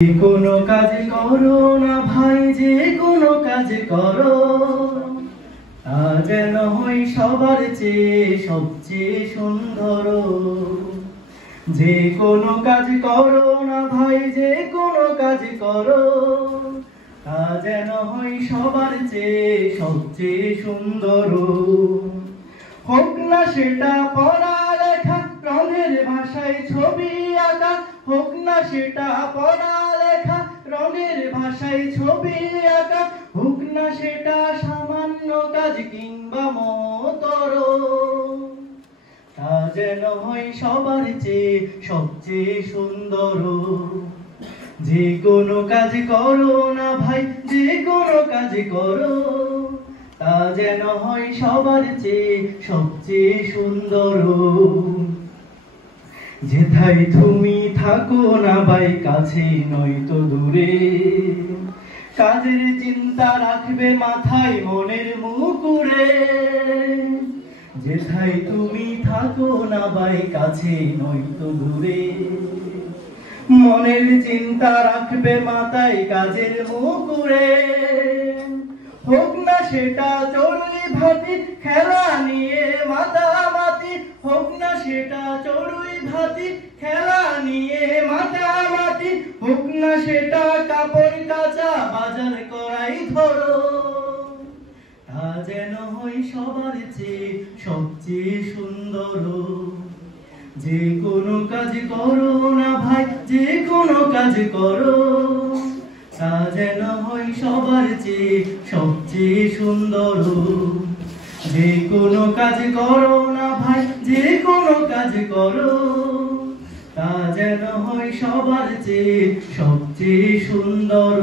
কোনো কাজ করো না ভাই, যে কোনো কাজ করো তা যেন হয় সবার চেয়ে সবচেয়ে সুন্দর। যে কোনো কাজ করো না ভাই, যে কোনো কাজ করো তা যেন হয় সবার চেয়ে সবচেয়ে সুন্দর। হোক না সেটা পড়ালেখা, রঙের ভাষায় ছবি আঁকা, হোক না সেটা পড়ালেখা, রঙের ভাষায় ছবি আঁকা, হোক না সেটা সামান্য কাজ কিংবা মহত্তর, তা যেন হয় সবার চেয়ে সবচেয়ে সুন্দর। যে কোনো কাজ করো না ভাই, যে কোনো কাজ করো তা যেন হয় সবার চেয়ে সবচেয়ে সুন্দর। যেথায় তুমি থাকো না ভাই, কাছে নয়তো দূরে, কাজের চিন্তা রাখবে মাথায় মনের মুকুরে। যেথায় তুমি থাকো না ভাই, কাছে নয়তো দূরে, মনের চিন্তা রাখবে মাথায় কাজের মুকুরে। হোক না সেটা চড়ুই ভাতি, খেলা নিয়ে মাতামাতি, হোক না সেটা চড়ুই ভাতি, খেলা নিয়ে মাতামাতি, হোক না সেটা কাপড় কাচা, বাজার করাই ধরো, তা যেন হয় সবার চেয়ে সবচেয়ে সুন্দর। যে কোনো কাজ করো না ভাই, যে কোনো কাজ করো তা যেন হয় সবার চেয়ে সবচেয়ে সুন্দর। যে কোনো কাজ করো না ভাই, যে কোনো কাজ করো তা যেন হয় সবার চেয়ে সবচেয়ে সুন্দর।